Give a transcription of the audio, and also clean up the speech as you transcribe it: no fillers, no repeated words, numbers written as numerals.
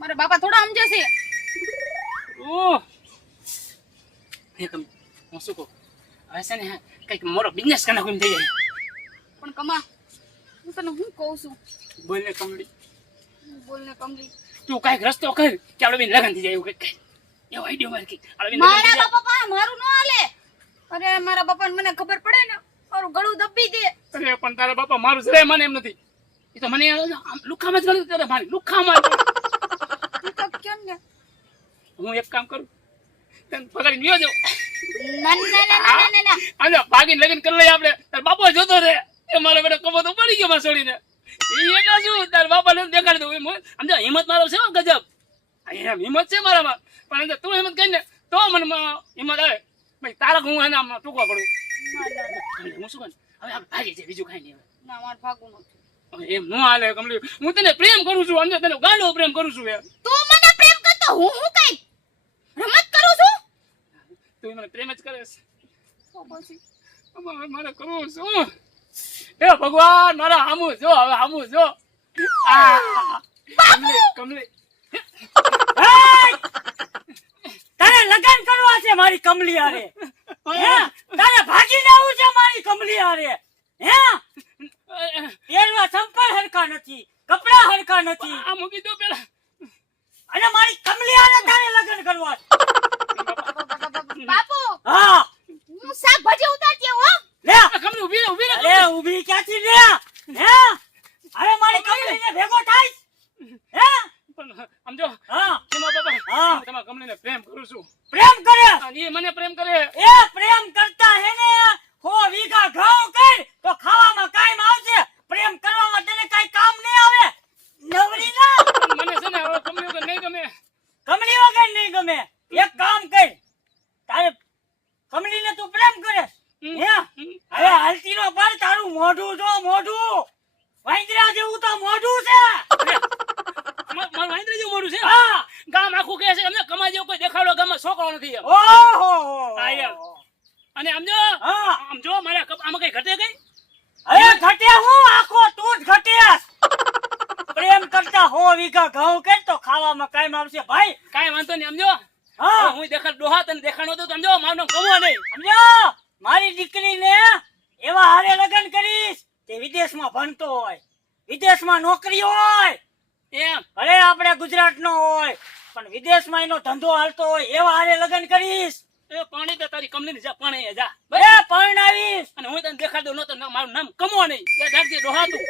મારા બાપા થોડા સમજે છે. ઓહ એકમ હું શું કહું હવે છે ને કઈક મોટો બિઝનેસ કરી નાખું એમ થઈ જાય. પણ કમા હું તને શું કહું છું? બોલ ને કમળી, બોલ ને કમલી. તું કઈક રસ્તો કર કે આપણે બેન લગન થઈ જાય એવું કઈક એવો આઈડિયો માર કે આપણે બેન મારા બાપા પાસે મારું ન હાલે. અરે મારા બાપાને મને ખબર પડે ને મારું ગળું દબી દે. અરે પણ તારા બાપા મારું જરાય મને એમ નથી. એ તો મને લુખામાં જ ગણું તારે મારી લુખામાં જ. તું તો કેમ ને હું એક કામ કરું તને પકડી લ્યો જાઉં ના ના ના ના ના આજે ભાગીને લગન કરી લઈએ આપણે. તાર બાપા જોતો રે એ મારા બેટા કમો તો પડી ગયો મારા છોડીને. એ એટલે શું તાર બાપાને દેખાડી દઉં એમ સમજો. હિંમત મારો છે હો ગજબ. એમ હિંમત છે મારામાં પણ તું હિંમત કરીને તો મને હિંમત આવે ભાઈ. તારા હું એને આમ ટૂંકો પડું. હું શું કરું હવે આપણે ભાગી છે બીજું કાંઈ નહીં. ના મારે ભાગવું નથી. હવે એમ ન હાલે કમલી. હું તને પ્રેમ કરું છું અંદર તને ગાંડો પ્રેમ કરું છું યાર. તું મને પ્રેમ કરતો હું કઈ રમત કરું છું? તું મને પ્રેમ જ કરે છે. તો પછી મારે કરવું શું? એ ભગવાન મારા હામું જો હવે હામું જો. કમલી કમલી તારે લગન કરવા છે મારી કમલી હારે? હે તારે ભાગીને આવું છે મારી કમલી હારે? હે પહેરવા સંપલ હરખા નથી, કપડા હરખા નથી, આ મૂકી દો પેલા. અને મારી કમલી હારે તારે લગન કરવા છે? બાપુ હા હું શાકભાજી ઉતારતી હો. લે કમલી ઊભી રહે ઊભી રહે. અરે ઊભી ક્યાંથી લે? હે હવે મારી કમલીને ભેગો થાય? હે પણ સમજો હા એમાં બાબા હા. હું તમારા કમલીને પ્રેમ કરું છું પ્રેમ કરે? અને એ મને પ્રેમ કરે. એ પ્રેમ કરતા હે ને 100 વીઘા ઘઉં કર તો ખાવામાં કાયમ આવશે. પ્રેમ કરવામાં તને કઈ કામ નહીં આવે. નવરી ના પણ મને છે ને હવે કમલી વગર નહીં ગમે. કમલી વગર નહીં ગમે. એક કામ કર, તારે કમલીને તું પ્રેમ કરે હે? હવે હાલતી નો પર તારું મોઢું જો મોઢું વાંદરા જેવું તો મોઢું છે. મારું વાંદરા જેવું મોઢું છે. હા ગામ આખું કહે છે અમને કમા જેવો કોઈ દેખાડો ગામમાં છોકરો નથી એમ. ઓહો હા એમ. અને સમજો હા સમજો મારા આમાં કઈ ઘટે કઈ. અરે ઘટે હું આખો તું જ ઘટેસ. પ્રેમ કરતા 100 વીઘા ઘઉં કર તો ખાવામાં કાયમ આવશે ભાઈ. કાંઈ વાંધો નહીં સમજો. હા હું દેખાડ ડોહા તને દેખાડો તો સમજો મારું નામ કમો નહીં. સમજો મારી દીકરીને એવા હારે લગન કરીશ તે વિદેશમાં ભણતો હોય, વિદેશમાં નોકરી હોય. એમ ભલે આપણે ગુજરાતનો હોય પણ વિદેશમાં એનો ધંધો હાલતો હોય એવા હારે લગન કરીશ. એ પાણી તો તારી કમલીને જા પાણી જા એ પરણાવીશ. અને હું તને દેખાડ દઉં નતો મારું નામ કમો નહીં. યાદ રાખજે ડોહા તું.